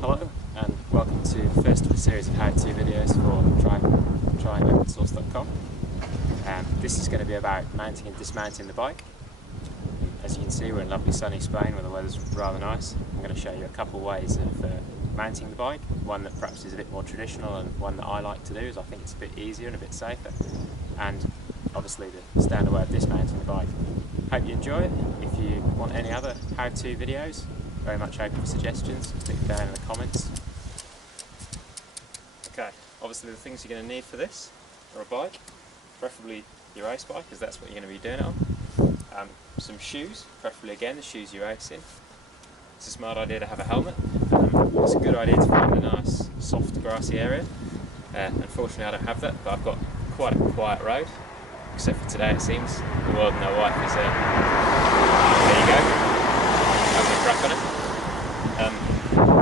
Hello and welcome to the first of a series of how-to videos for tryopensource.com. This is going to be about mounting and dismounting the bike. As you can see, we're in lovely sunny Spain where the weather's rather nice. I'm going to show you a couple ways of mounting the bike, one that perhaps is a bit more traditional and one that I like to do as I think it's a bit easier and a bit safer, and obviously the standard way of dismounting the bike. Hope you enjoy it. If you want any other how-to videos, very much open for suggestions, stick them down in the comments. Okay, obviously the things you're going to need for this are a bike, preferably your race bike, because that's what you're going to be doing it on. Some shoes, preferably again the shoes you race in. It's a smart idea to have a helmet. It's a good idea to find a nice soft grassy area. Unfortunately I don't have that, but I've got quite a quiet road, except for today it seems. The world and their wife is there you go, having a crack on it.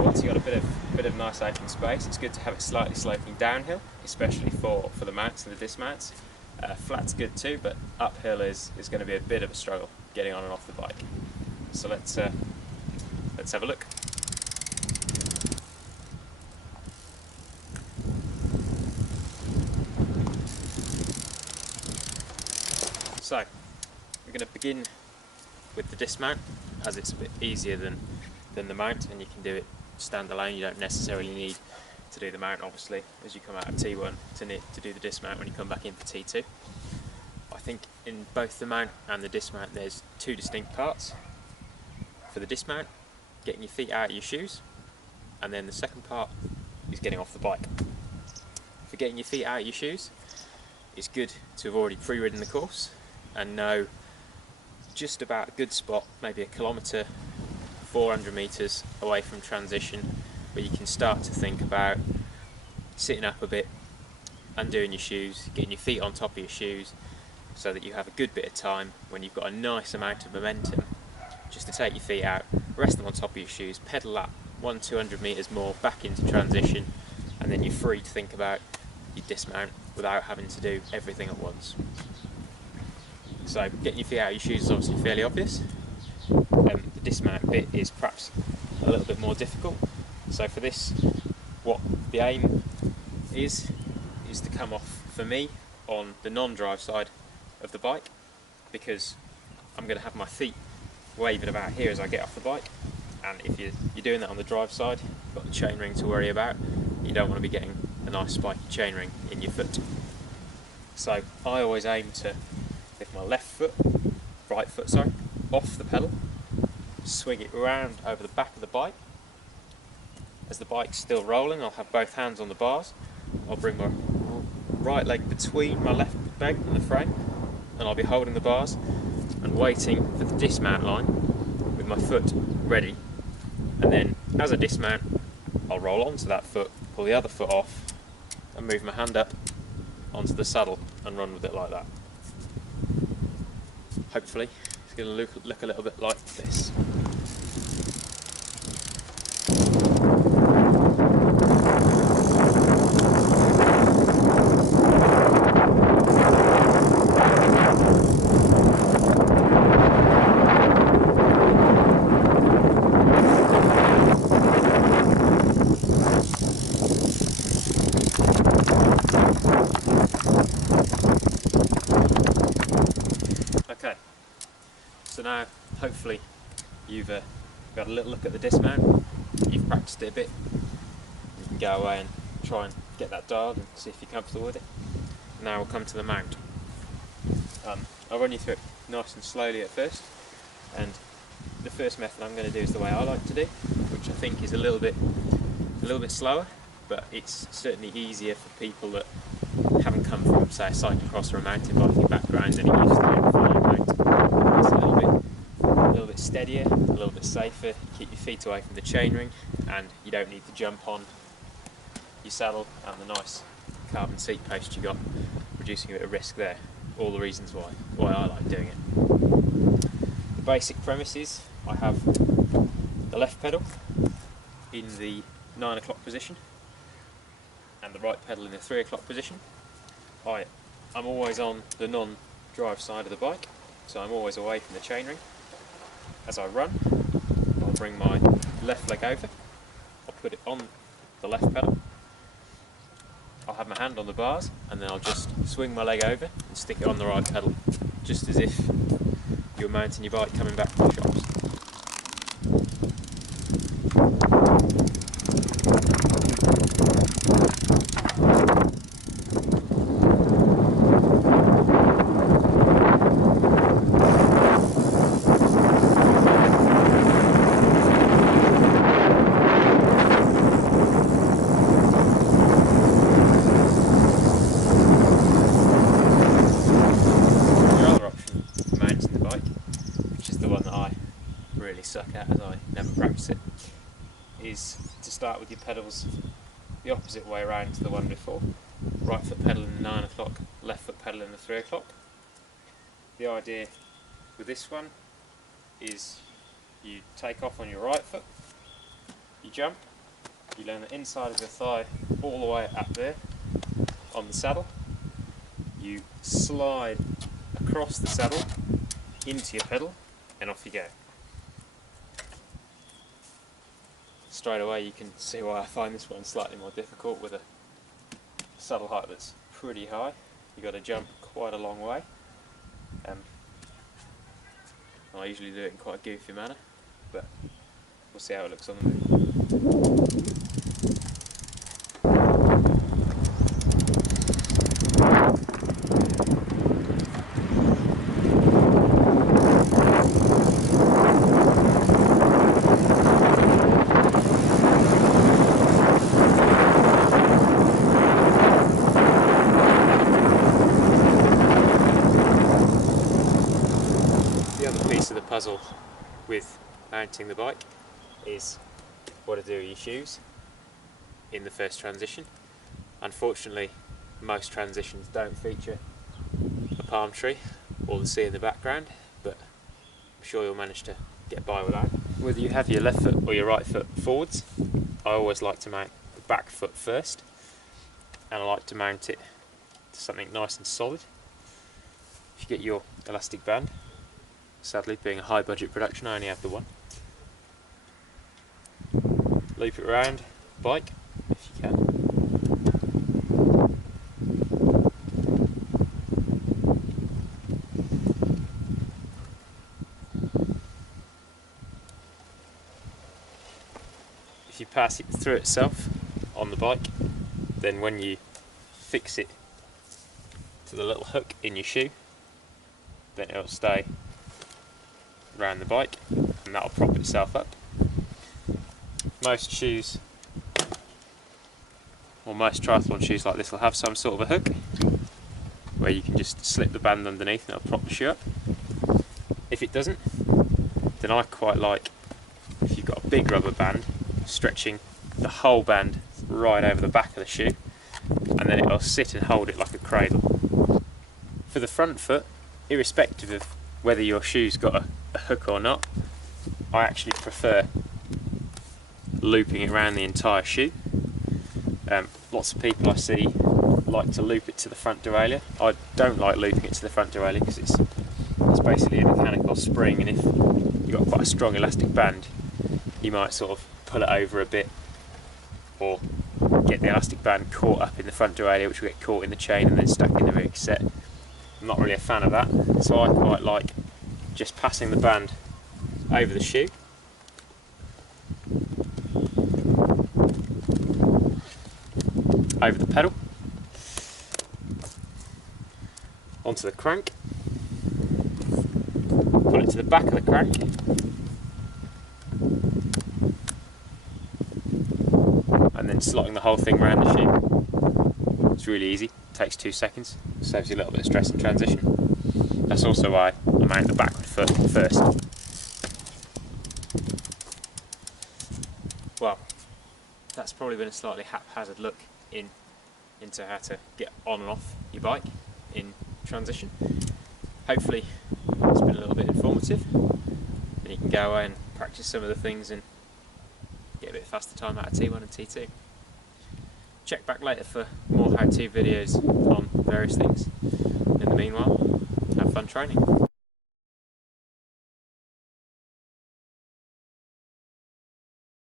Once you've got a bit of nice open space, it's good to have it slightly sloping downhill, especially for the mounts and the dismounts. Flat's good too, but uphill is going to be a bit of a struggle getting on and off the bike. So let's have a look. So we're going to begin with the dismount, as it's a bit easier than the mount, and you can do it standalone. You don't necessarily need to do the mount, obviously, as you come out of T1 to do the dismount when you come back in for T2. I think in both the mount and the dismount there's two distinct parts. For the dismount, getting your feet out of your shoes, and then the second part is getting off the bike. For getting your feet out of your shoes, it's good to have already pre-ridden the course and know just about a good spot, maybe a kilometre, 400 metres away from transition, where you can start to think about sitting up a bit, undoing your shoes, getting your feet on top of your shoes, so that you have a good bit of time when you've got a nice amount of momentum just to take your feet out, rest them on top of your shoes, pedal that 100-200 metres more back into transition, and then you're free to think about your dismount without having to do everything at once. So getting your feet out of your shoes is obviously fairly obvious. The dismount bit is perhaps a little bit more difficult. So for this, what the aim is to come off, for me, on the non-drive side of the bike, because I'm going to have my feet waving about here as I get off the bike, and if you're doing that on the drive side, you've got the chainring to worry about. You don't want to be getting a nice spiky chainring in your foot. So I always aim to lift my right foot, off the pedal, swing it round over the back of the bike. As the bike's still rolling, I'll have both hands on the bars. I'll bring my right leg between my left leg and the frame, and I'll be holding the bars and waiting for the dismount line with my foot ready. And then as I dismount, I'll roll onto that foot, pull the other foot off, and move my hand up onto the saddle and run with it like that. Hopefully it's going to look a little bit like this. Okay, so now hopefully you've got a little look at the dismount, you've practiced it a bit, you can go away and try and get that dialed and see if you're comfortable with it. Now we'll come to the mount. I'll run you through it nice and slowly at first, and the first method I'm going to do is the way I like to do, which I think is a little bit slower, but it's certainly easier for people that haven't come from, say, a cyclocross or a mountain biking background than it used to do before you mount. It's a little bit steadier, a little bit safer, keep your feet away from the chainring, and you don't need to jump on your saddle and the nice carbon seat post you got, reducing a bit of risk there. All the reasons why I like doing it. The basic premise is I have the left pedal in the 9 o'clock position and the right pedal in the 3 o'clock position. I'm always on the non-drive side of the bike, so I'm always away from the chainring. As I run, I'll bring my left leg over, I'll put it on the left pedal. I'll have my hand on the bars and then I'll just swing my leg over and stick it on the right pedal, just as if you're mounting your bike coming back from the shops. Really suck at, as I never practice it, is to start with your pedals the opposite way around to the one before. Right foot pedal in the 9 o'clock, left foot pedal in the 3 o'clock. The idea with this one is you take off on your right foot, you jump, you land the inside of your thigh all the way up there on the saddle, you slide across the saddle into your pedal and off you go. Straight away you can see why I find this one slightly more difficult, with a saddle height that's pretty high. You've got to jump quite a long way. I usually do it in quite a goofy manner, but we'll see how it looks on the move. The other piece of the puzzle with mounting the bike is what to do with your shoes in the first transition. Unfortunately, most transitions don't feature a palm tree or the sea in the background, but I'm sure you'll manage to get by without. Whether you have your left foot or your right foot forwards, I always like to mount the back foot first, and I like to mount it to something nice and solid. If you get your elastic band, sadly being a high budget production I only have the one, loop it around the bike if you can. If you pass it through itself on the bike, then when you fix it to the little hook in your shoe, then it'll stay around the bike and that'll prop itself up. Most shoes, or most triathlon shoes like this, will have some sort of a hook where you can just slip the band underneath and it'll prop the shoe up. If it doesn't, then I quite like, if you've got a big rubber band, stretching the whole band right over the back of the shoe, and then it'll sit and hold it like a cradle. For the front foot, irrespective of whether your shoe's got a hook or not, I actually prefer looping it around the entire shoe. Lots of people I see like to loop it to the front derailleur. I don't like looping it to the front derailleur because it's basically a mechanical spring, and if you've got quite a strong elastic band, you might sort of pull it over a bit or get the elastic band caught up in the front derailleur, which will get caught in the chain and then stuck in the rear cassette. I'm not really a fan of that, so I quite like just passing the band over the shoe, over the pedal, onto the crank, pull it to the back of the crank, and then slotting the whole thing around the shoe. It's really easy, takes 2 seconds, saves you a little bit of stress in transition. That's also why I mount the backward foot first. Well, that's probably been a slightly haphazard look into how to get on and off your bike in transition. Hopefully it's been a little bit informative, and you can go away and practice some of the things and get a bit faster time out of T1 and T2. Check back later for more how-to videos on various things. In the meanwhile, have fun training.